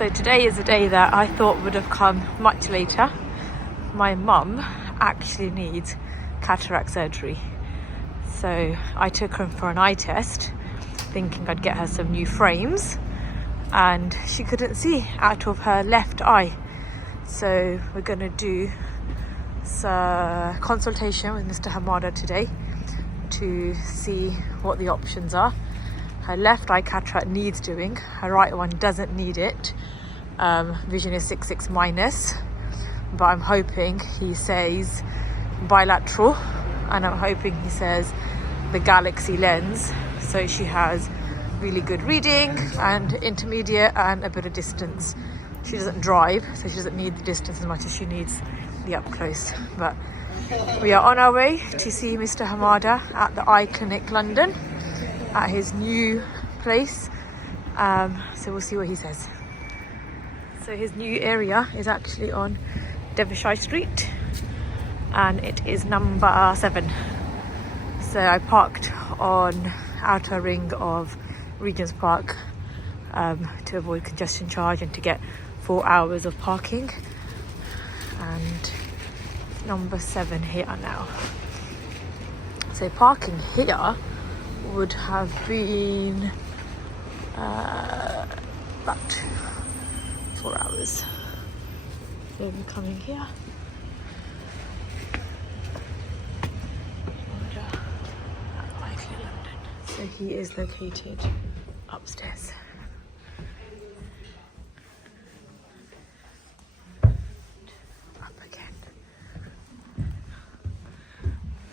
So today is a day that I thought would have come much later. My mum actually needs cataract surgery. So I took her for an eye test, thinking I'd get her some new frames, and she couldn't see out of her left eye. So we're going to do a consultation with Mr. Hamada today to see what the options are. Her left eye cataract needs doing, her right one doesn't need it. Vision is 6/6 minus, but I'm hoping he says bilateral, and I'm hoping he says the Galaxy lens, so she has really good reading and intermediate and a bit of distance. She doesn't drive, so she doesn't need the distance as much as she needs the up close. But we are on our way to see Mr. Hamada at the Eye Clinic London, at his new place. So we'll see what he says. So his new area is actually on Devonshire Street, and it is number 7. So I parked on outer ring of Regent's Park to avoid congestion charge and to get 4 hours of parking. And number 7 here now. So parking here would have been about 4 hours. So we're coming here. So he is located upstairs. Up again.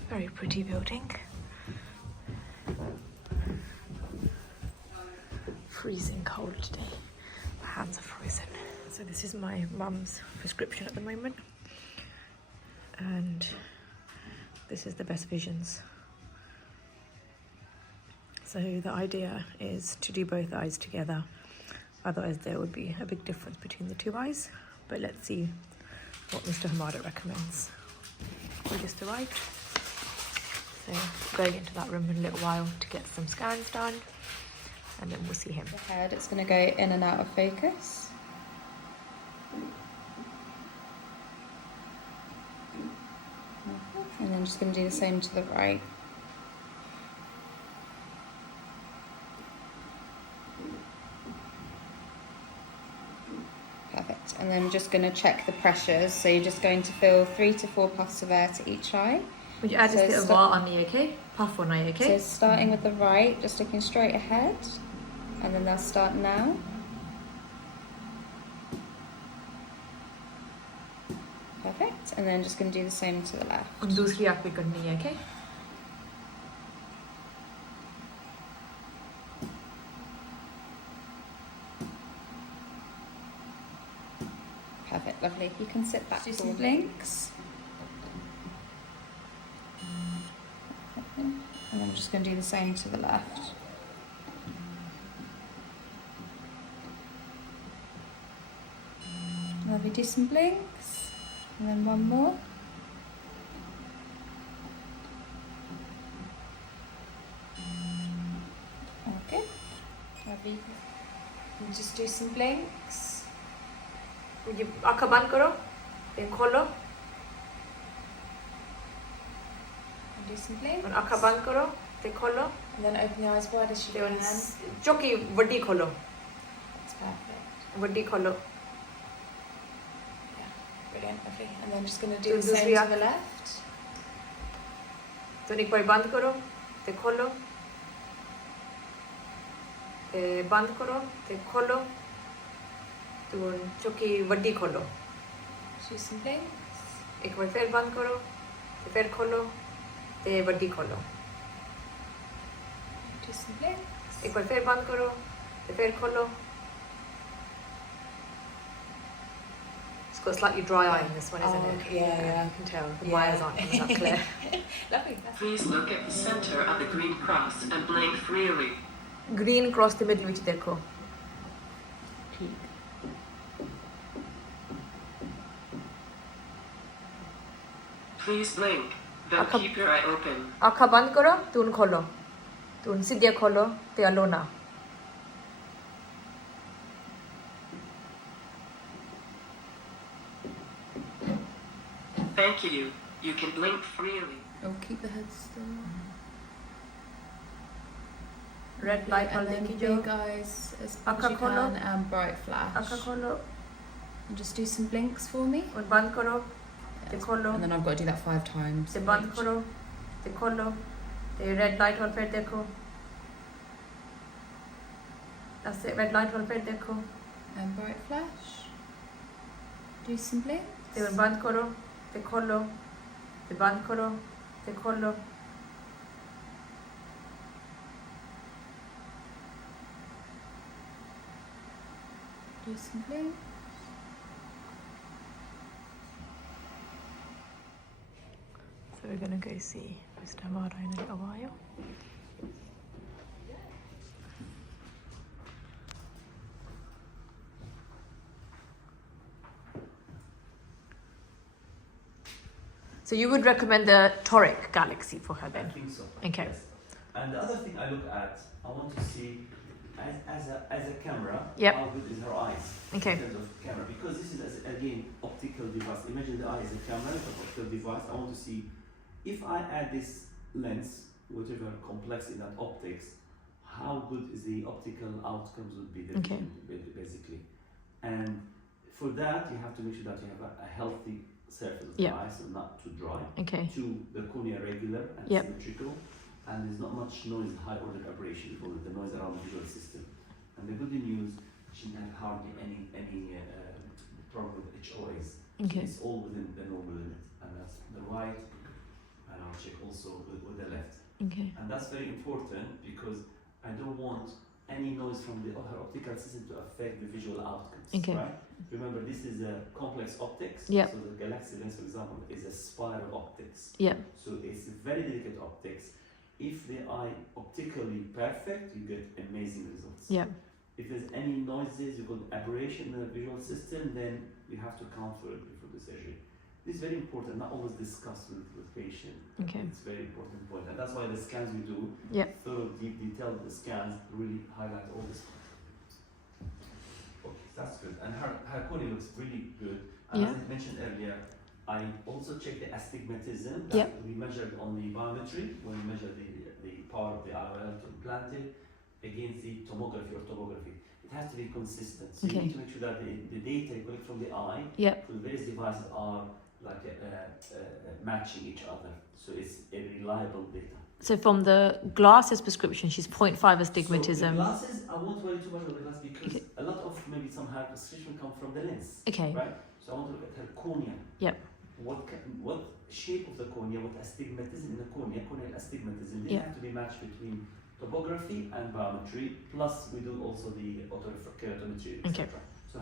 Very pretty building. Freezing cold today. My hands are frozen. So this is my mum's prescription at the moment. And this is the best visions. So the idea is to do both eyes together. Otherwise there would be a big difference between the 2 eyes. But let's see what Mr. Hamada recommends. We just arrived. So going into that room in a little while to get some scans done, and then we'll see him. The head, it's going to go in and out of focus. And then just going to do the same to the right. Perfect. And then I'm just going to check the pressures. So you're just going to feel 3 to 4 puffs of air to each eye. Would you add just a bit of bar on me, okay? Puff on eye, okay? So starting with the right, just looking straight ahead. And then they'll start now. Perfect. And then just going to do the same to the left. And दूसरी आँख भी करनी है, okay? Perfect, lovely. You can sit back. Do some blinks. And then I'm just going to do the same to the left. Lovely, do some blinks. And then one more. Okay. Lovely. And just do some blinks. ये आँखें बंद करो, फिर खोलो. And do some blinks. और आँखें बंद करो, फिर खोलो. And then open your eyes wide as you can. चौकी वड्डी खोलो. That's perfect. वड्डी खोलो. Yeah, brilliant, lovely. And then just going to do the same to the left. तो एक बार बंद करो, फिर खोलो. फिर बंद करो, फिर खोलो. तो चौकी वड्डी खोलो. Do some blinks. एक बार फिर बंद करो, फिर खोलो, फिर वड्डी खोलो. Do some blinks. एक बार फिर बंद करो, फिर खोलो. It's got a slightly dry eye in this one, isn't it? Yeah. You can tell the wires aren't even that clear. Lovely. Please look at the center of the green cross and blink freely. Green cross the middle ਵਿੱਚ देखो. ठीक. Please blink, then keep your eye open. आँखें बंद करो, तुम खोलो. तुम सीधे खोलो, ते अलो ना. Thank you. You can blink freely. Oh, keep the head still. Red light And on then the big eyes as much as you can and bright flash. And just do some blinks for me. और बंद करो ते Yes. खोलो And then I've got to do that 5 times. ते बंद करो ते खोलो ते रेड लाइट और फिर देखो ऐसे रेड लाइट और फिर देखो And bright flash. Do some blinks. ते बंद करो ते खोलो ते बंद करो ते खोलो Do some blinks. So we're gonna go see Mr. Amaro in a little while. So you would recommend the Toric Galaxy for her I then? think so. Okay. Yes. And the other thing I look at, I want to see as a camera, Yep. how good is her eyes Okay. in terms of camera. Because this is again optical device. Imagine the eye is a camera, it's an optical device. I want to see if I add this lens, whatever complex in that optics, how good is the optical outcomes would be the Okay. vision, basically. And for that you have to make sure that you have a healthy surface of the Yep. eye, so not too dry. Okay. 2, the cornea regular and Yep. symmetrical, and there's not much noise, high order aberration for the noise around the visual system. And the good news, she didn't have hardly any problem with HOAs. Okay. It's all within the normal limit, and that's the right, and I'll check also with the left. Okay. And that's very important because I don't want any noise from her optical system to affect the visual outcomes. Okay. Right? Remember, this is a complex optics. Yep. So the Galaxy lens, for example, is a spiral optics. Yeah. So it's very delicate optics. If the eye optically perfect, you get amazing results. Yeah. If there's any noises, you got aberration in the visual system, then you have to count for it before the surgery. This is very important, not always discussed with patient. Okay. It's a very important point. And that's why the scans we do, Yeah. thorough, deep, detailed scans really highlight all this. Okay, that's good. And her cornea looks really good. And Yeah. as I mentioned earlier, I also checked the astigmatism that Yeah. we measured on the biometry when we measured the power of the IOL to implant it against the tomography or tomography. It has to be consistent. So you Okay. need to make sure that the data you collect from the eye Yeah. from the various devices are like matching each other. So it's a reliable data. So from the glasses prescription, she's 0.5 So astigmatism. the glasses, I won't worry too much about the glasses because Okay. a lot of maybe some high prescription come from the lens. Okay. Right? So I want to look at her cornea. Yep. What shape of the cornea, what astigmatism in the cornea, corneal astigmatism, they Yeah. have to be matched between topography and biometry, plus we do also the otokeratometry, etc. Okay. So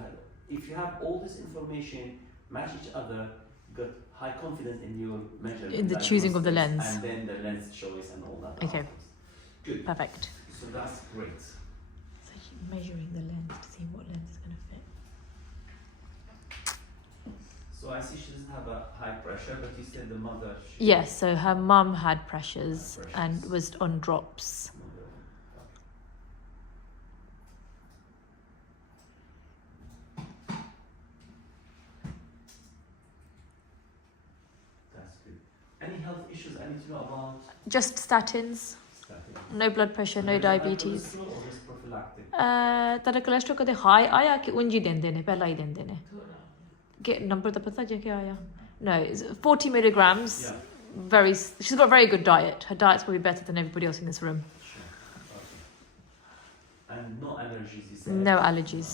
if you have all this information, match each other, got high confidence in your measure. In the choosing of the lens. And then the lens choice and all that. Okay. outcomes. Good. Perfect. So that's great. So she's measuring the lens to see what lens is going to fit. So I see she doesn't have a high pressure, but you said the mother. Yes, so her mum had pressures and was on drops. That's good. Any health issues I need to know about? Just statins, no blood pressure, no diabetes. Cholesterol or just prophylactic? ਤੁਹਾਡਾ cholesterol ਕਦੇ high ਆਇਆ ਕਿ ਉਂਝ ਹੀ ਦਿੰਦੇ ਨੇ ਪਹਿਲਾਂ ਹੀ ਦਿੰਦੇ ਨੇ ਕਿ ਨੰਬਰ ਤਾਂ ਪਤਾ ਜੇ ਕਿ ਆਇਆ no it's 40 milligrams Yeah. very she's got a very good diet her diet's probably better than everybody else in this room Sure. Okay. And no allergies, you said? no allergies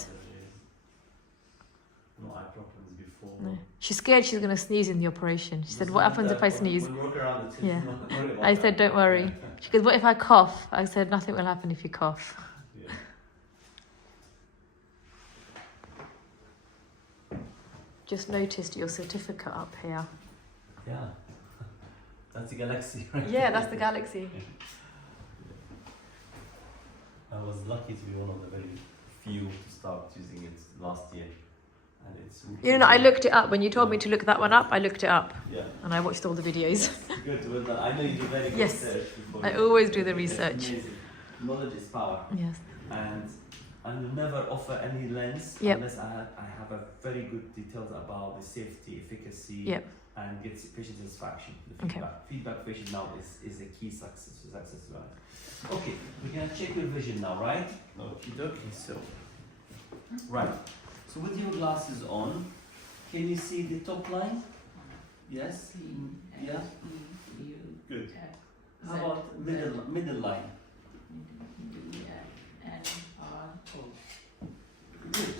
No eye problems before? no she's scared she's going to sneeze in the operation she said what happens if I sneeze We'll walk around the tip. Yeah. Don't worry about I said that. don't worry she goes what if I cough I said nothing will happen if you cough Yeah. just noticed your certificate up here Yeah. That's the Galaxy, right? yeah that's the Galaxy I was lucky to be one of the very few to start using it last year. And it's you know I looked it up when you told me to look that one up I looked it up Yeah. and I watched all the videos Good, well done. I know you do very good Yes. research before I you- always do the It's research. amazing. Knowledge is power. yes And and you never offer any lens Yep. unless I have a very good details about the safety, efficacy, Yep. and get patient satisfaction. The Okay. feedback patient now is a key success, right? Okay, we're gonna check your vision now, right? Okie dokie. So, right. So with your glasses on, can you see the top line? Yes. Yeah. Good. How about middle line? Good.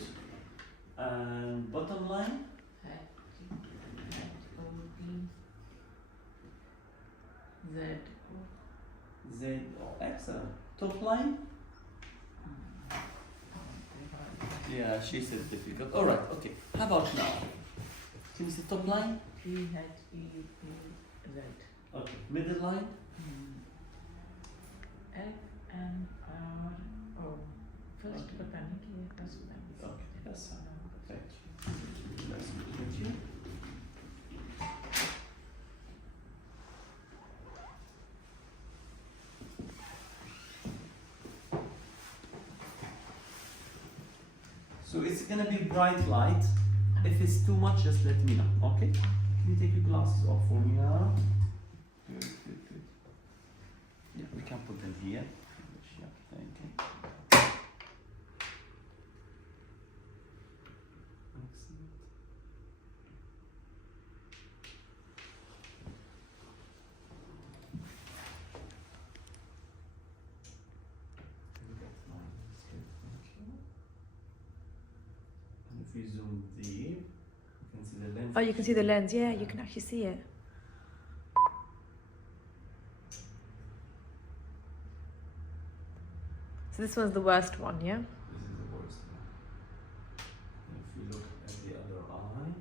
And bottom line? Z. Oh, excellent. Top line? Yeah, she said difficult. All right. Okay. How about now? Can you see top line? Okay. Middle line? Okay, that's fine. Thank you. Nice to meet you. So it's gonna be bright light. If it's too much, just let me know. Okay? Can you take your glasses off for me now? Good, good, good. Yeah, we can put them here. Yeah, thank you. Excellent. Look at mine. That's good. Thank you. And if we zoom deep, you can see the lens. Oh, you can see the lens. Yeah, you can actually see it. So this one's the worst one, yeah? This is the worst one. And if we look at the other eye,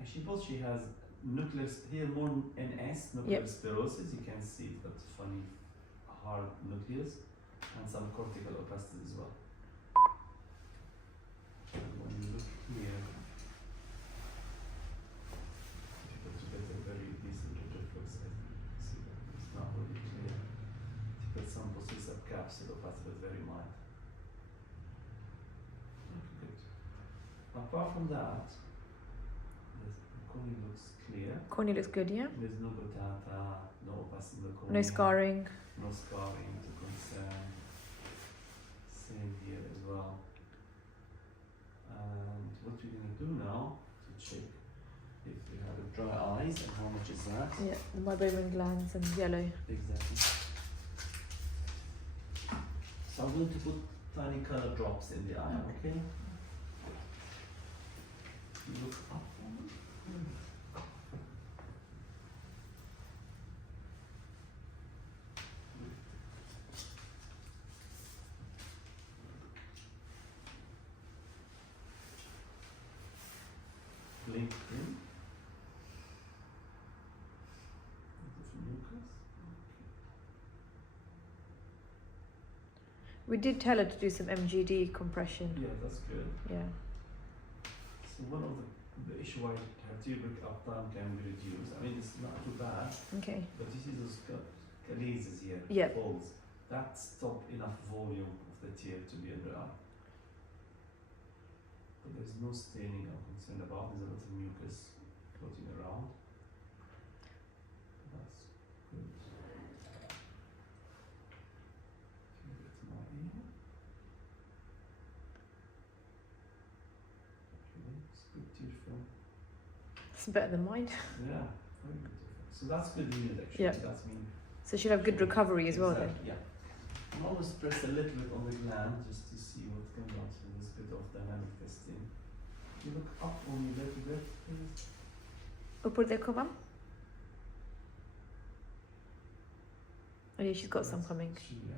actually both she has nuclear, here more NS, nuclear Yep. sclerosis, you can see it's got funny hard nucleus, and some cortical opacity as well. And when you look here, difficult to get a very decent reflex, I see that it's not really clear. But some possessive capsule opacity is very mild. Okay, good. Apart from that, the cornea looks clear. Cornea looks good, yeah? There's no gotata, no opacity in the cornea. No scarring. No scarring to concern. Same here as well. And what we're gonna do now to check if you have a dry eyes and how much is that? Yeah, the meibomian glands and yellow. Exactly. So I'm going to put tiny color drops in the eye, okay? You look up. Blink in. Mucus. We did tell her to do some MGD compression. Yeah, that's good. Yeah. So one of the issue why her tuberc uptime can be reduced. I mean, it's not too bad, Okay. but you see those calyces here, Yep. folds, that stop enough volume of the tear to be in the eye. But there's no staining I'm concerned about. There's a lot of mucus floating around. That's good. Can you get to my ear? Okay, it's good tear film. It's better than mine. Yeah, very beautiful. So that's good news actually. Yeah. That's mean. So she'll have good recovery as well then. Exactly, yeah. And always press a little bit on the gland just to see what comes out. So there's a bit of dynamic testing. You look up only a little bit, please. Upper there, come on. Oh yeah, she's got some coming. Yeah,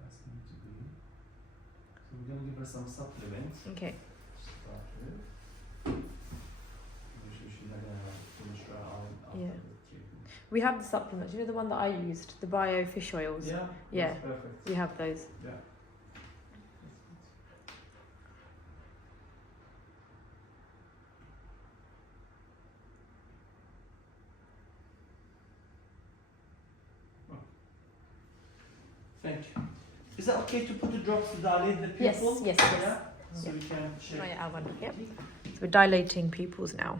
that's going to be. So we're going to give her some supplements. Okay. Start with. Usually she's not going to finish her eye after Yeah. the treatment. We have the supplements. You know the one that I used, the bio fish oils. Yeah. Yeah. That's perfect. We have those. Yeah. Thank you. Is that okay to put the drops to dilate the Yes, pupil? yes. Yeah? So we can check. Right, Alvan. Yep. So we're dilating pupils now.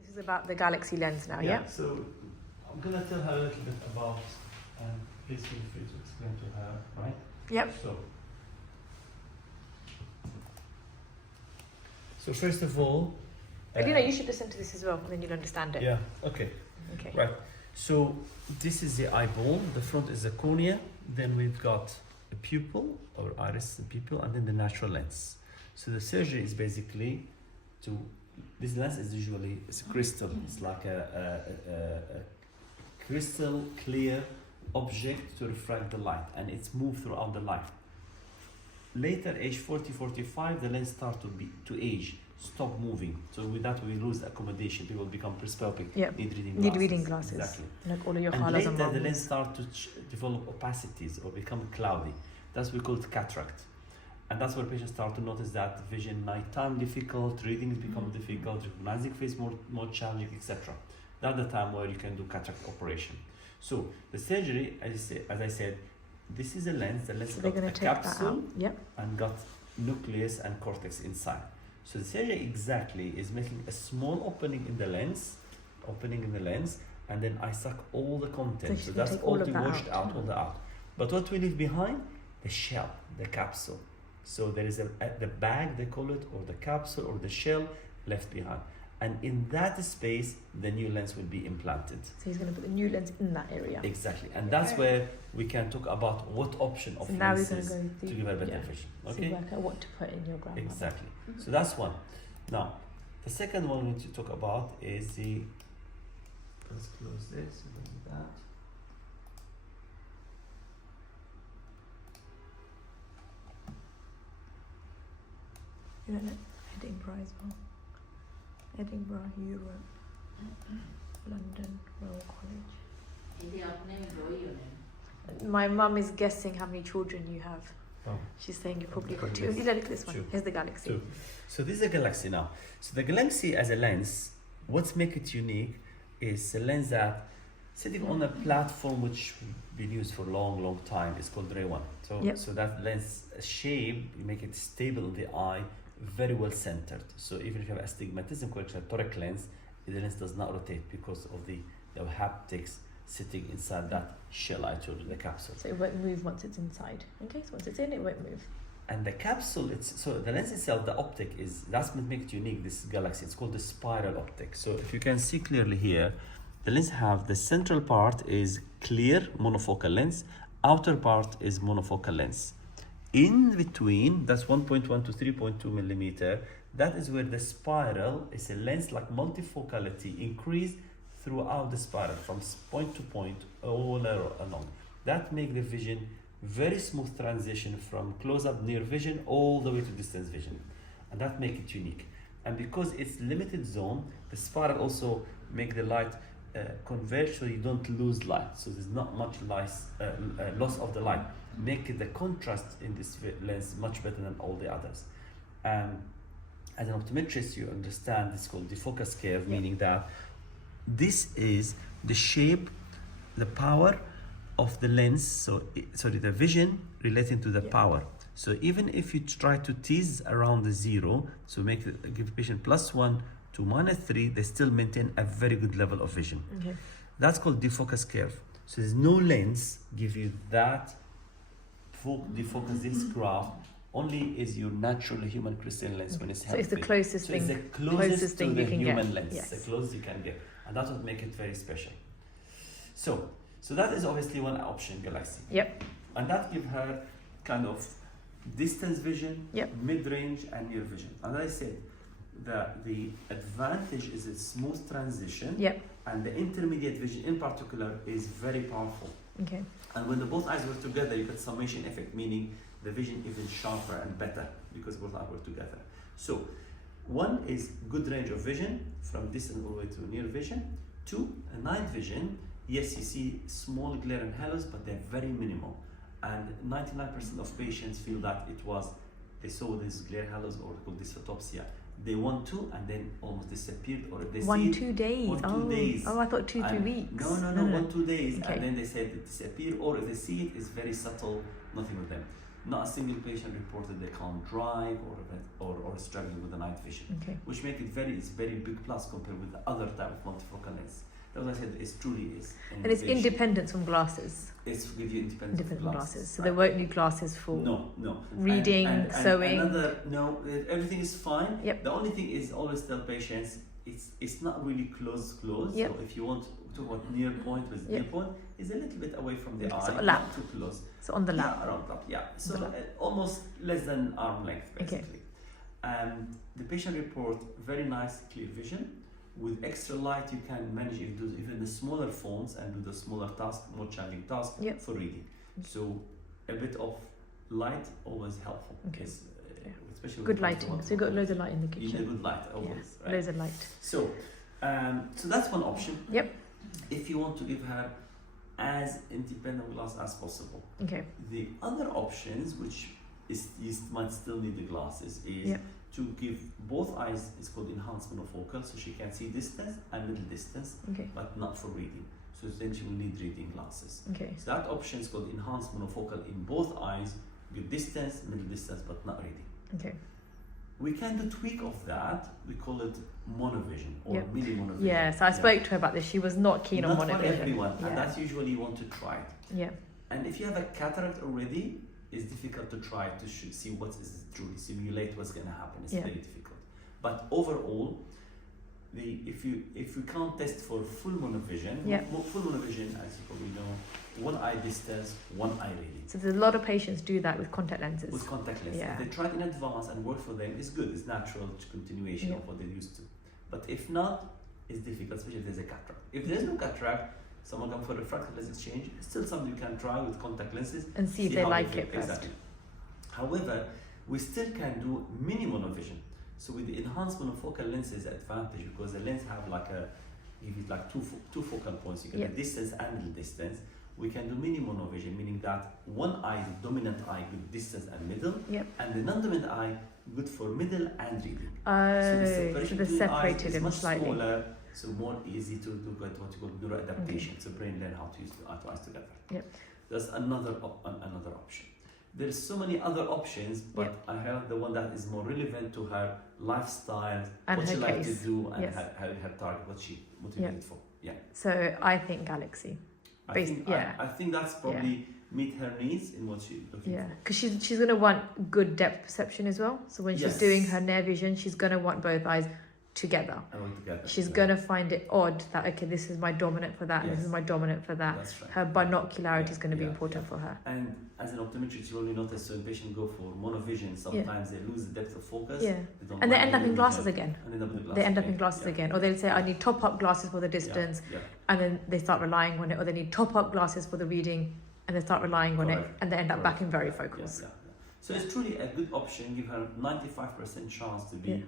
This is about the Galaxy lens now, yeah? So I'm gonna tell her a little bit about, and please feel free to explain to her, right? Yep. So first of all, You should listen to this as well, and then you'll understand it. yeah, okay. Okay. Right. So this is the eyeball. The front is the cornea. Then we've got a pupil or iris, the pupil, and then the natural lens. So the surgery is basically to. This lens is usually a crystal. It's like a crystal clear object to refract the light, and it's moved throughout the light. Later, age 40, 45, the lens start to age, stop moving. So with that, we lose accommodation. People become presbyopic. Yep. Need reading glasses. Exactly. Like all of your And halos later, and the marbles. lens start to develop opacities or become cloudy. That's what we call cataract. And that's where patients start to notice that vision nighttime difficult, reading become difficult, recognizing face more challenging, etc. That's the time where you can do cataract operation. So the surgery, as I said, this is a lens. The lens So they're got going a to take that capsule out. Yep. and got nucleus and cortex inside. So the surgery exactly is making a small opening in the lens, and then I suck all the content. So So you that's take all all of the that washed out, all the out. But what we leave behind? The shell, the capsule. So there is the bag, they call it, or the capsule, or the shell left behind. And in that space, the new lens will be implanted. So he's going to put the new lens in that area. Exactly. And that's where we can talk about what option of So now we're lenses going to go to give a better vision. So Okay? work out what to put in your grandmother. Exactly. So that's one. Now, the second one we need to talk about is the. Let's close this and do that. You know, Edinburgh as well. Edinburgh, Europe, London, Royal College. My mum is guessing how many children you have. Oh. She's saying you probably got Yes. two. Look at this one. Two. Here's the Galaxy. Two. So this is a Galaxy now. So the Galaxy as a lens, what's make it unique is a lens that sitting on a platform which been used for a long time. It's called Ray 1. So Yep. so that lens shape, you make it stable in the eye, very well centered. So even if you have astigmatism correction, Toric lens, the lens does not rotate because of the haptics sitting inside that shell I told you, the capsule. So it won't move once it's inside. Okay, so once it's in, it won't move. And the capsule, so the lens itself, the optic that's what makes it unique, this Galaxy. It's called the spiral optic. So if you can see clearly here, the lens have the central part is clear monofocal lens, outer part is monofocal lens. In between, that's 1.1 to 3.2 millimeter, that is where the spiral is a lens like multifocality increase throughout the spiral from point to point all along. That make the vision very smooth transition from close-up near vision all the way to distance vision, and that make it unique. And because it's limited zone, the spiral also make the light converge so you don't lose light, so there's not much loss of the light, make the contrast in this lens much better than all the others. And as an optometrist, you understand this called defocus curve, meaning that this is the shape, the power of the lens, the vision relating to the power. So even if you try to tease around the zero, so give the patient +1 to -3, they still maintain a very good level of vision. Okay. That's called defocus curve. So there's no lens give you that defocus this graph. Only is your natural human crystalline lens when it's So healthy. it's the closest So thing. it's the closest thing to the you can human get. lens. Yes. The closest you can get, and that's what makes it very special. So that is obviously one option, Galaxy. Yep. And that give her kind of distance vision, Yep. mid-range, and near vision. And I said that the advantage is a smooth transition, Yep. and the intermediate vision in particular is very powerful. Okay. And when the both eyes were together, you get summation effect, meaning the vision even sharper and better because both eyes were together. So one is good range of vision from distant all the way to near vision. Two, a night vision. Yes, you see small glare and halos, but they're very minimal. And 99% of patients feel that they saw these glare halos or called dysphotopsia they want to and then almost disappeared, or if they see 1-2 days. 1-2 days. Oh, I thought 2-3 weeks. No, 1-2 days, Okay. and then they said it disappeared, or if they see it, it's very subtle, nothing with them. Not a single patient reported they can't drive or struggling with the night vision, Okay. which make it it's very big plus compared with the other type of multifocal lens. That's why I said it truly is. And it's independent from glasses. It's to give you independent Different from glasses. So right? they won't need glasses for No. reading, sewing. Everything is fine. Yep. The only thing is always tell patients it's not really close. Yep. So if you want to talk about near point with Yep. near point, is a little bit away from the eye, So lap. not too close. So on the lap. Yeah, around lap. Yeah. So The lap. almost less than arm length Okay. basically. The patient report very nice clear vision. With extra light, you can manage if you do even the smaller phones and do the smaller task, more challenging task Yep. for reading. So a bit of light always helpful. Okay. Yes, Yeah. especially Good when it comes to lighting. So you've got loads of light in the you need kitchen. good light always. Yeah. Right? Loads of light. So that's one option. Yep. If you want to give her as independent glass as possible. Okay. The other options, which is you might still need the glasses, is Yep. to give both eyes. It's called enhanced monofocal, so she can see distance and middle distance, Okay. but not for reading. So then she will need reading glasses. Okay. So that option is called enhanced monofocal in both eyes, good distance, middle distance, but not reading. Okay. We can do tweak of that. We call it monovision or Yep. mini monovision. Yeah. So I spoke to her about this. She was not keen on Not for monovision. everyone, Yeah. and that's usually you want to try it. Yeah. And if you have a cataract already, it's difficult to try to see what is truly simulate what's going to happen. It's Yeah. very difficult. But overall, if you can't test for full monovision, Yeah. full monovision, as you probably know, one eye distance, one eye reading. So there's a lot of patients do that with contact lenses. With contact lenses. Yeah. If they try it in advance and work for them, it's good. It's natural continuation Yeah. of what they're used to. But if not, it's difficult, especially if there's a cataract. If there's no cataract, someone comes for refractive lens exchange, it's still something you can try with contact lenses And see if they how like feel. it first. Exactly. However, we still can do mini monovision. So with the enhanced monofocal lenses, advantage because the lens have like if it's like two focal points, you get Yeah. the distance and middle distance. We can do mini monovision, meaning that one eye, the dominant eye, good distance and middle, Yep. and the non-dominant eye, good for middle and reading. Oh, the so separation they're between eyes separated is them much slightly. smaller, so more easy to do what you call neuroadaptation. So brain learn how to use the eyes together. Yep. That's another option. There's so many other options, but Yep. I have the one that is more relevant to her lifestyle, And what her she likes case. to do, and Yes. her target, what she motivated for. Yeah. So I think Galaxy. I think that's probably meet her needs in what she's looking Yeah, for. because she's gonna want good depth perception as well. So when she's Yes. doing her near vision, she's gonna want both eyes together. I want together. She's Yeah. gonna find it odd that okay, this is my dominant for that, and this Yes. is my dominant for that. That's right. Her binocularity is Yeah, gonna be yeah, important yeah. for her. And as an optometrist, you only notice when patients go for monovision, sometimes they lose the depth of focus. Yeah, don't and they like end up the in glasses vision, again. And end up in the glasses They end up in again. glasses Yeah. again, or they'll say, "I need top up glasses for the distance," Yeah. and then they start relying on it, or they need top up glasses for the reading, and they start relying on it, Correct. and they end up back in Correct. varifocals. Yeah. So it's truly a good option. Give her 95% chance to be Yeah.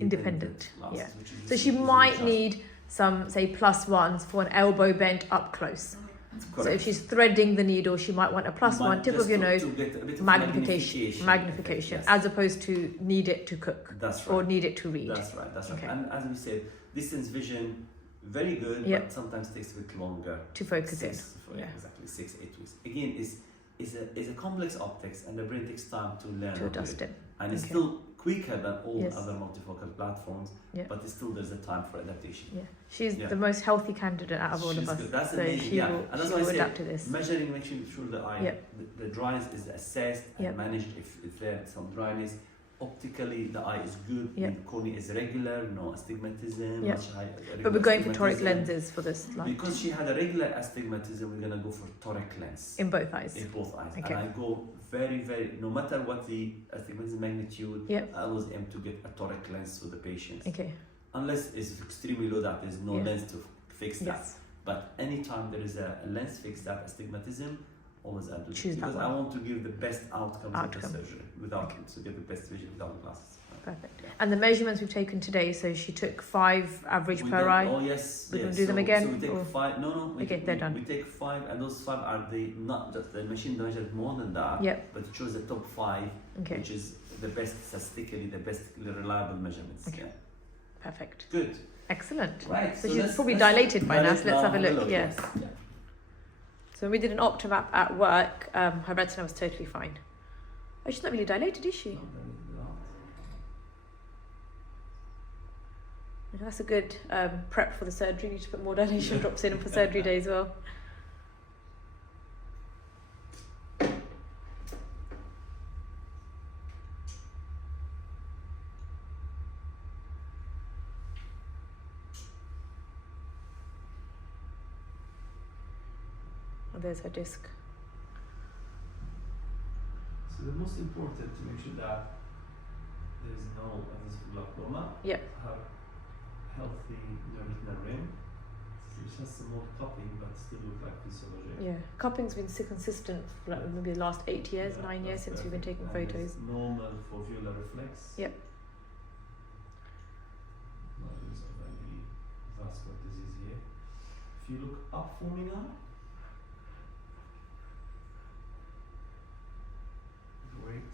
Independent, glasses, yeah. which is So she usually might just- need some, say, +1s for an elbow bent up close. So Correct. if she's threading the needle, she might want a +1, tip Just of your to- nose, to get a bit of magnification, Yes. as opposed to need it to cook That's or right. need it to read. That's right. Okay. And as we said, distance vision, very good, Yep. but sometimes takes a bit longer. To focus in. Yeah, exactly 6-8 weeks. Again, is a complex optics, and the brain takes time to learn To how adjust do it. and it's Okay. still quicker than all Yes. other multifocal platforms. Yeah. But it's still there's a time for adaptation. Yeah, she's Yeah. the most healthy candidate out of all She's of us. good. That's so amazing. she Yeah. will, And that's she why I will say adapt to this. Measuring, making sure the eye, Yep. the dryness is assessed and Yep. managed. If there's some dryness, optically the eye is good. Yep. The cornea is regular, no astigmatism. Yep. much high- But regular we're going for toric astigmatism. lenses for this light. Because she had a regular astigmatism, we're gonna go for toric lens In both eyes. in both eyes. Okay. And I go very, no matter what the astigmatism magnitude, Yep. I always aim to get a toric lens for the patients. Okay. Unless it's extremely low that there's no Yeah. lens to fix that. Yes. But anytime there is a lens fix that astigmatism, always I'll do Choose that because I one. want to give the best outcomes of Outcome. the surgery without to get the best vision without glasses. Perfect. And the measurements we've taken today, so she took 5 average per eye. Oh yes. We're yes. gonna do them again, So we take or- 5. No. Okay, they're done. We take 5, and those 5 are not just the machine measured more than that. Yep. But it shows the top 5, Okay. which is the best statistically, the best reliable measurements. Okay. Yeah. Perfect. Good. Excellent. Right. So she's let's- probably let's dilated by now, dilate so let's have a look. Yeah. Yes. Yeah. So when we did an Optimap at work, her retina was totally fine. Oh, she's not really dilated, is she? Okay, that's a good prep for the surgery. You need to put more dilation drops in for surgery day as well. Oh, there's her disc. So the most important to make sure that there is no evidence of glaucoma. Yep. Have healthy retinal rim. Which has some more cupping, but still look like physiology. Yeah, cupping's been so consistent for like maybe the last 8 years, 9 years since we've been taking perfect. And photos. it's normal foveolar reflex. Yep. No evidence of any vascular disease here. If you look up for me now. Great.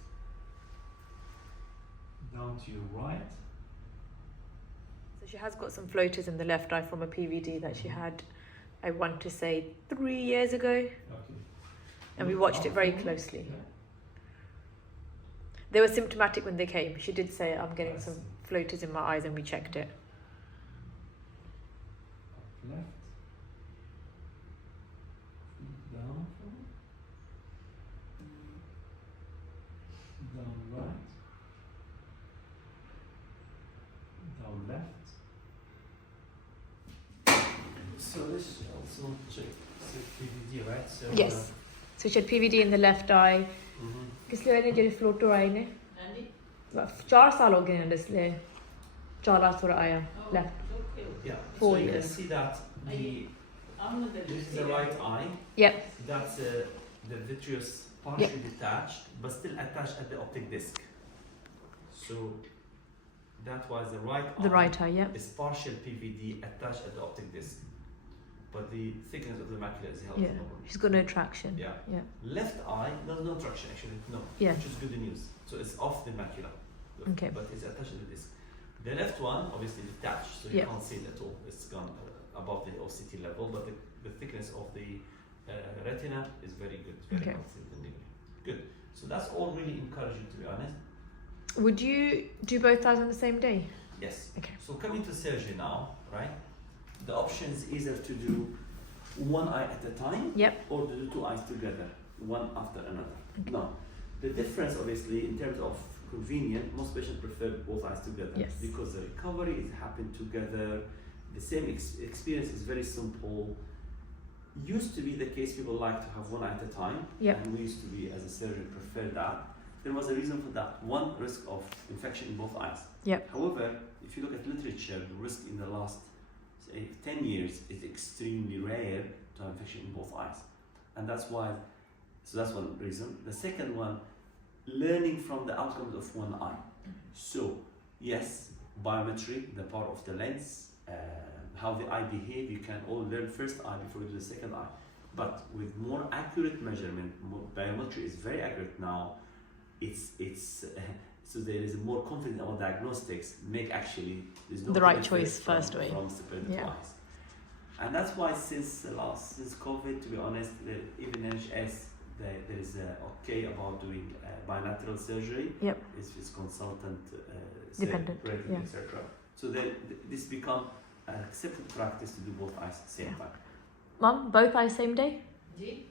Down to your right. So she has got some floaters in the left eye from a PVD that she had, I want to say 3 years ago, Okay. and we Look watched up it very for me. closely. Yeah. They were symptomatic when they came. She did say, I'm getting I some see. floaters in my eyes, and we checked it. Up left. Down for me. Down right. Down left. So let's also check PVD, right? So Yes. So she had PVD in the left eye. किसलिए ने Jerry floater आए ने 4 साल हो गए हैं इसलिए 4 थोड़ा आया left. Yeah. 4 so you can years. see that this is the right eye. Yep. That's the vitreous partially detached, but still attached at the optic disc. So that was the right eye. The right eye, yep. Is partial PVD attached at the optic disc, but the thickness of the macula is healthy. Yeah. She's got no traction. Yeah. Yeah. Left eye, there's no traction actually, no. Yeah. Which is good news. So it's off the macula. Okay. But it's attached to the disc. The left one, obviously detached, so you Yeah. can't see it at all. It's gone above the OCT level, but the thickness of the retina is very good, very Okay. healthy. Good. So that's all really encouraging, to be honest. Would you do both eyes on the same day? Yes. Okay. So coming to surgery now, right? The option is either to do one eye at a time, Yep. or to do 2 eyes together, one after another. Now, the difference obviously in terms of convenience, most patients prefer both eyes together. Yes. Because the recovery is happening together. The same experience is very simple. Used to be the case, people like to have one eye at a time. Yep. And we used to be, as a surgeon, prefer that. There was a reason for that. One, risk of infection in both eyes. Yep. However, if you look at literature, the risk in the last, say, 10 years is extremely rare to have infection in both eyes. And that's why, so that's one reason. The second one, learning from the outcomes of one eye. So, yes, biometry, the power of the lens, how the eye behave, you can all learn first eye before you do the second eye. But with more accurate measurement, biometry is very accurate now. So there is more confidence about diagnostics. Make actually there's no The right benefit choice first way. from separated Yeah. eyes. And that's why since COVID, to be honest, even NHS there is okay about doing bilateral surgery. Yep. It's consultant Dependent, rating, yeah. etc. So this become an accepted practice to do both eyes at the same time. Mom, both eyes same day?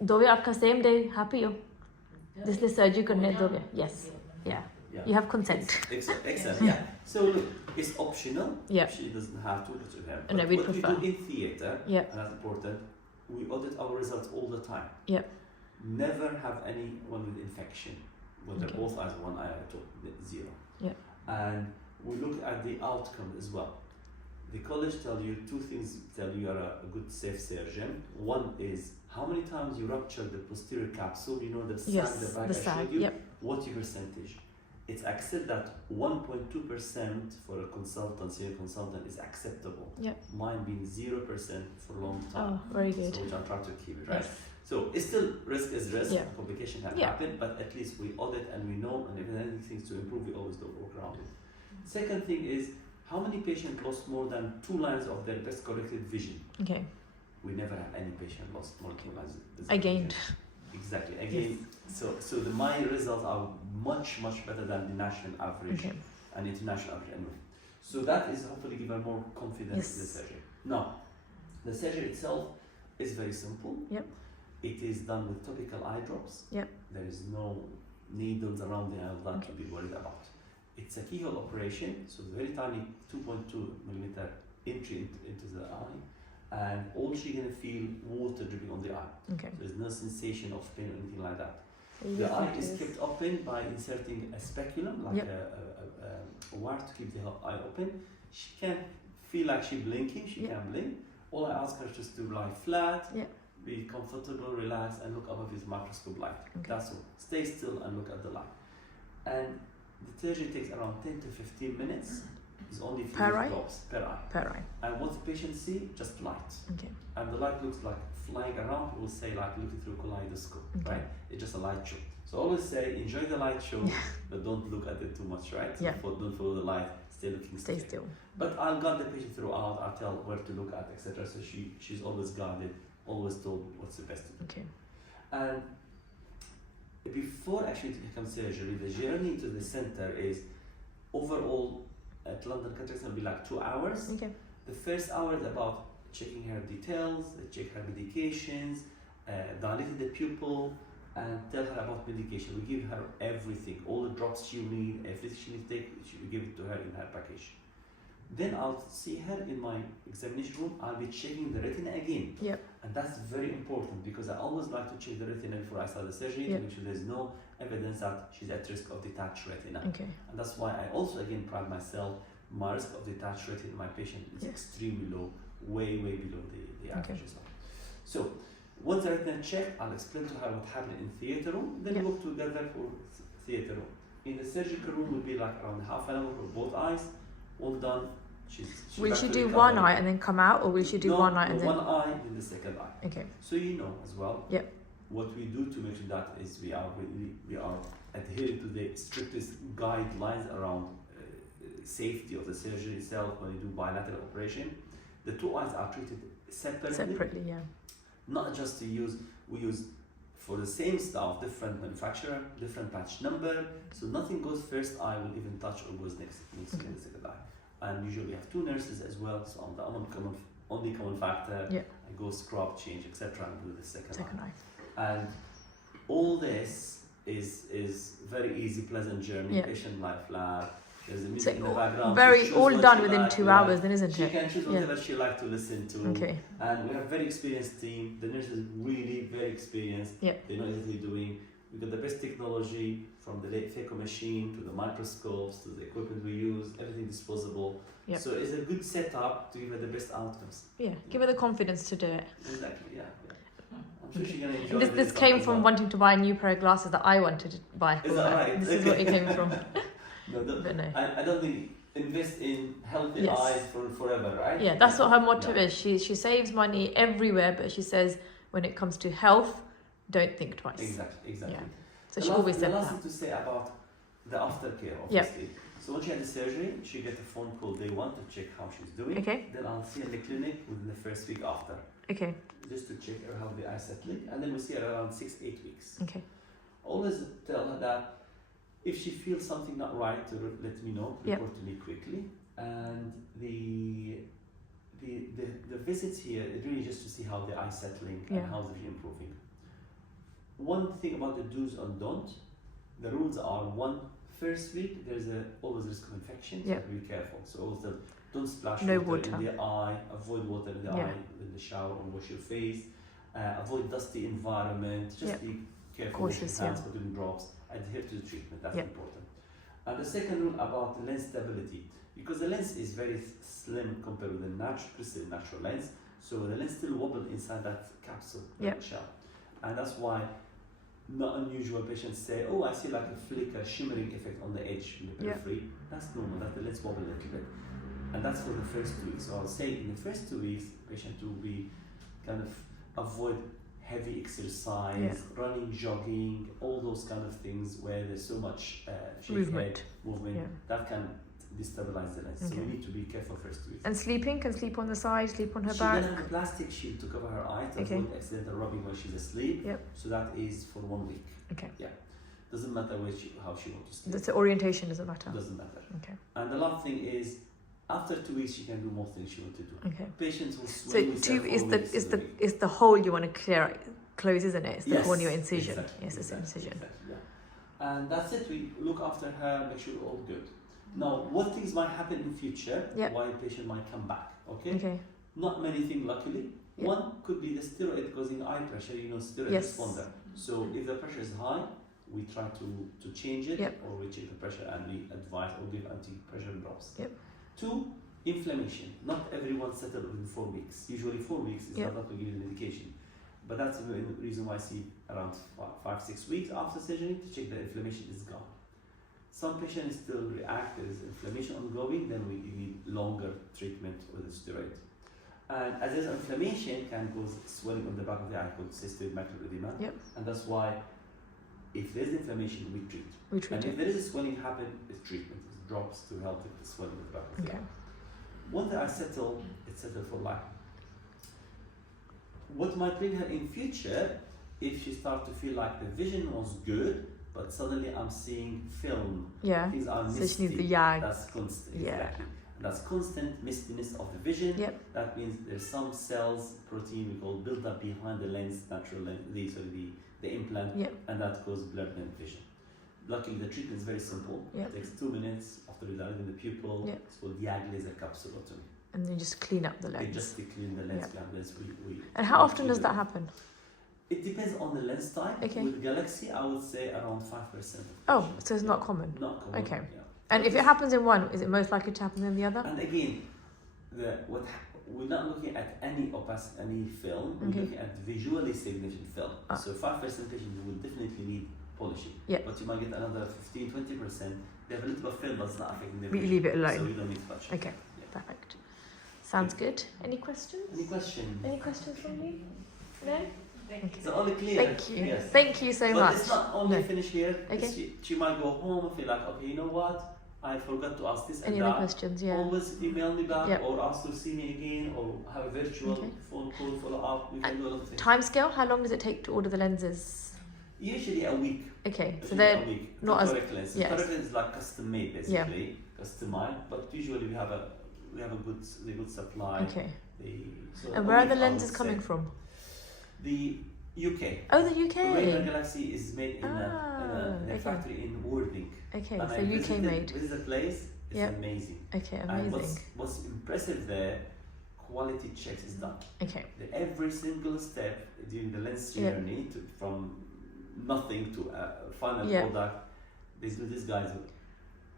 दो भी आपका same day happy हो? जिसलिए surgery करने दोगे? Yes. Yeah. Yeah. You have consent. Excellent. Yeah. So look, it's optional. Yeah. She doesn't have to, but you have. No, But we what prefer. we do in theatre, Yeah. and that's important, we audit our results all the time. Yeah. Never have anyone with infection, whether Okay. both eyes, one eye at all, zero. Yeah. And we look at the outcome as well. The college tell you 2 things, tell you are a good safe surgeon. One is how many times you rupture the posterior capsule, you know the sag, Yes, the back the I sag, showed you, yep. what's your percentage? it's accepted that 1.2% for a consultant, senior consultant, is acceptable. Yeah. Mine being 0% for a long time. Oh, very good. So which I'm trying to keep it, right? Yes. So it's still risk is risk. Yeah. Complication can Yeah. happen, but at least we audit and we know, and if there's anything to improve, we always do work around it. Second thing is, how many patients lost more than 2 lines of their best corrected vision? Okay. We never have any patient lost more than 2 lines. I gained. Exactly. Again, so my results are much better than the national average and international average anyway. So that is hopefully give her more confidence in the surgery. Now, the surgery itself is very simple. Yep. It is done with topical eye drops. Yep. There is no needles around the eye that to be worried about. It's a keyhole operation, so very tiny 2.2 millimeter entry into the eye, and all she's gonna feel water dripping on the eye. Okay. There's no sensation of pain or anything like that. So you The just eye need is to- kept open by inserting a speculum, like Yep. a wire to keep the eye open. She can feel like she's blinking, she Yep. can blink. All I ask her just to lie flat, Yep. be comfortable, relax, and look above his microscope light. Okay. That's all. Stay still and look at the light. And the surgery takes around 10 to 15 minutes. It's only few Per eye? drops per eye. Per eye. And what the patient see, just light. Okay. And the light looks like flying around. We'll say like looking through a kaleidoscope, Okay. right? It's just a light show. So always say enjoy the light show, but don't look at it too much, right? So Yeah. don't follow the light. Stay looking Stay straight. still. But I'll guide the patient throughout. I'll tell where to look at, etc. So she's always guided, always told what's the best to do. Okay. And before actually to become surgery, the journey to the center is overall at London Cataract will be like 2 hours. Okay. The first hour is about checking her details, check her medications, dilating the pupil, and tell her about medication. We give her everything, all the drops she need, everything she needs to take, we give it to her in her package. Then I'll see her in my examination room. I'll be checking the retina again. Yep. And that's very important because I always like to check the retina before I start the surgery Yep. to make sure there's no evidence that she's at risk of detached retina. Okay. And that's why I also again pride myself, my risk of detached retina in my patient is Yes. extremely low, way below the Okay. average as well. So once the retina check, I'll explain to her what happened in theatre room, then Yeah. we work together for theatre room. In the surgical room will be like around half an hour for both eyes, all done. Will back she to do recovery. one eye and then come out, or will she do No, one eye no, and then? one eye, then the second eye. Okay. So you know as well. Yep. What we do to make sure that is we are adhering to the strictest guidelines around safety of the surgery itself when you do bilateral operation. The 2 eyes are treated separately. Yeah. Not just to use, we use for the same stuff, different manufacturer, different patch number. So nothing goes first eye will even touch or goes next to the second eye. And usually we have 2 nurses as well. So on the only common factor, Yeah. I go scrub, change, etc. and do the second eye. eye. And all this is very easy, pleasant journey. Yeah. Patient lie flat. There's a So music in the background. very She choose all what done she within like, 2 yeah. hours, then, isn't She it? can choose Yeah. whatever she like to listen to. Okay. And we have very experienced team. The nurses really very experienced. Yeah. They know what they're doing. We've got the best technology from the phaco machine to the microscopes to the equipment we use. Everything disposable. Yep. So it's a good setup to give her the best outcomes. Yeah. Give her the confidence to do it. Exactly. Yeah. I'm sure she's gonna enjoy This came as from well. wanting to buy a new pair of glasses that I wanted to buy. Is that right? This is what it came from. No, But no. I don't think invest in healthy Yes. eyes for forever, right? Yeah, that's what her motto Yeah. is. She saves money everywhere, but she says when it comes to health, don't think twice. Exactly. Yeah. So The she last- always said the last that. thing to say about the aftercare, obviously. So when she had the surgery, she get a phone call day 1 to check how she's doing. Okay. Then I'll see her in the clinic within the first week after, Okay. just to check her how the eye settling, and then we see her around 6-8 weeks. Okay. Always tell her that if she feels something not right, to let me know, Yep. report to me quickly. And the visits here is really just to see how the eye settling Yeah. and how the vision improving. One thing about the do's and don't, the rules are: 1, first week there's always risk of infection, so Yep. be careful. So always don't splash No water in water. the eye, avoid water in the Yeah. eye in the shower, or wash your face, avoid dusty environment, just Yep. be careful, Cautious, wash your hands, put in drops, adhere to the treatment, that's Yep. important. And the second rule about the lens stability, because the lens is very slim compared with the natural lens, so the lens still wobble inside that capsule, Yep. shell. And that's why not unusual. Patients say, oh, I see like a flicker, shimmering effect on the edge in the Yeah. periphery. That's normal, that the lens wobble a little bit. And that's for the first 2 weeks. So I'll say in the first 2 weeks, patient will be kind of avoid heavy exercise, running, jogging, all those kind of things where there's so much movement. Yeah. That can destabilize the lens. So Okay. we need to be careful first 2 weeks. And sleeping, can sleep on the side, sleep on her She back. can have a plastic shield to cover her eye to Okay. avoid accidental rubbing when she's asleep. Yep. So that is for 1 week. Okay. Yeah. Doesn't matter how she wants to sleep. That's the orientation doesn't matter. Doesn't matter. Okay. And the last thing is, after 2 weeks, she can do more things she wants to do. Okay. Patients will So swim with two their is 4 the weeks is in the a week. is the hole you want to close, isn't it? It's the Yes, corneal incision. exactly, Yes, it's an exactly, incision. exactly, yeah. And that's it. We look after her, make sure we're all good. Now, what things might happen in future? Yeah. Why a patient might come back? Okay. Okay. Not many things, luckily. Yeah. One could be the steroid causing eye pressure. Steroid Yes. responder. So if the pressure is high, we try to change it, Yep. or we check the pressure and we advise or give anti-pressure drops. Yep. 2, inflammation. Not everyone settled within 4 weeks. Usually 4 weeks is Yep. not to give you medication. But that's the reason why I see around 5-6 weeks after surgery to check the inflammation is gone. Some patients still react, there is inflammation ongoing, then we need longer treatment with the steroid. And as there's inflammation, can cause swelling on the back of the eye called cystoid macular edema. Yep. And that's why if there's inflammation, we treat. We treat And if it. there is a swelling happen, it's treatment. It's drops to help with the swelling of the back of the Okay. eye. Once I settle, it's settled for life. What might bring her in future, if she starts to feel like the vision was good, but suddenly I'm seeing film, Yeah. things are So misty. she needs the YAG. That's constant. Yeah. Exactly. And that's constant mistiness of the vision. Yep. That means there's some cells, protein we call build up behind the lens, natural lens, the implant, Yep. and that causes blurred vision. Luckily, the treatment is very simple. Yep. It takes 2 minutes after we dilate the pupil. Yep. It's called YAG laser capsulotomy. And then just clean up the They lens. just clean the lens Yep. behind the lens. And how often does that happen? It depends on the lens type. Okay. With Galaxy, I would say around 5%. Oh, patients. so it's not common. Not common. Okay. Yeah. And if it happens in one, is it most likely to happen in the other? And again, we're not looking at any film. We're Okay. looking at visually significant film. Ah. So 5% patients will definitely need polishing. Yeah. But you might get another 15-20%. They have a little bit of film that's not affecting their We vision. leave it So alone. we don't need to touch. Okay, perfect. Sounds good. Any questions? Any question? Any questions from you? No? It's only clear. Thank you. Yes. Thank you so But much. it's not only No. finished here. Okay. She might go home and feel like, okay, you know what? I forgot to ask this Any and other that. questions? Yeah. Always email me back Yep. or ask to see me again or have a virtual Okay. phone call follow up. We can do a lot of things. Time scale? How long does it take to order the lenses? Usually a week. Okay, so Usually they're a week. not as- Toric lens. yes. Toric lens is like custom made basically, customized. But usually we have a good supply. okay. So And a where are week, the I lenses would coming say. from? The UK. Oh, the The Ranger UK. Galaxy is made in a okay. factory in Worthing. Okay, And so I UK made. This is a place. It's Yep. amazing. Okay, And amazing. what's impressive there, quality checks is done. Okay, Every single step during the lens Yep. journey, from nothing to a final Yep. product, they do these guys with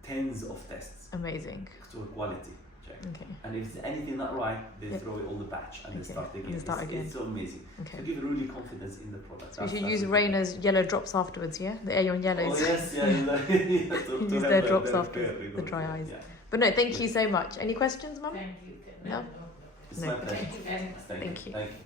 tens of tests amazing. to a quality check. Okay, And if there's anything not right, they Yep. throw it all the batch and Okay. they start again. And they start It's- again. It's so amazing. okay. To give really confidence in the product. So we should That's use important. Raina's yellow drops afterwards, yeah? The Aeon Oh yellows. yes, yeah. to Use have their the- drops the after repair, we the go, dry yeah, eyes. yeah. But no, thank you so much. Any questions, Mum? Thank you. No? It's No. my pleasure. Thank you very much. Thank you. Thank you. Thank you.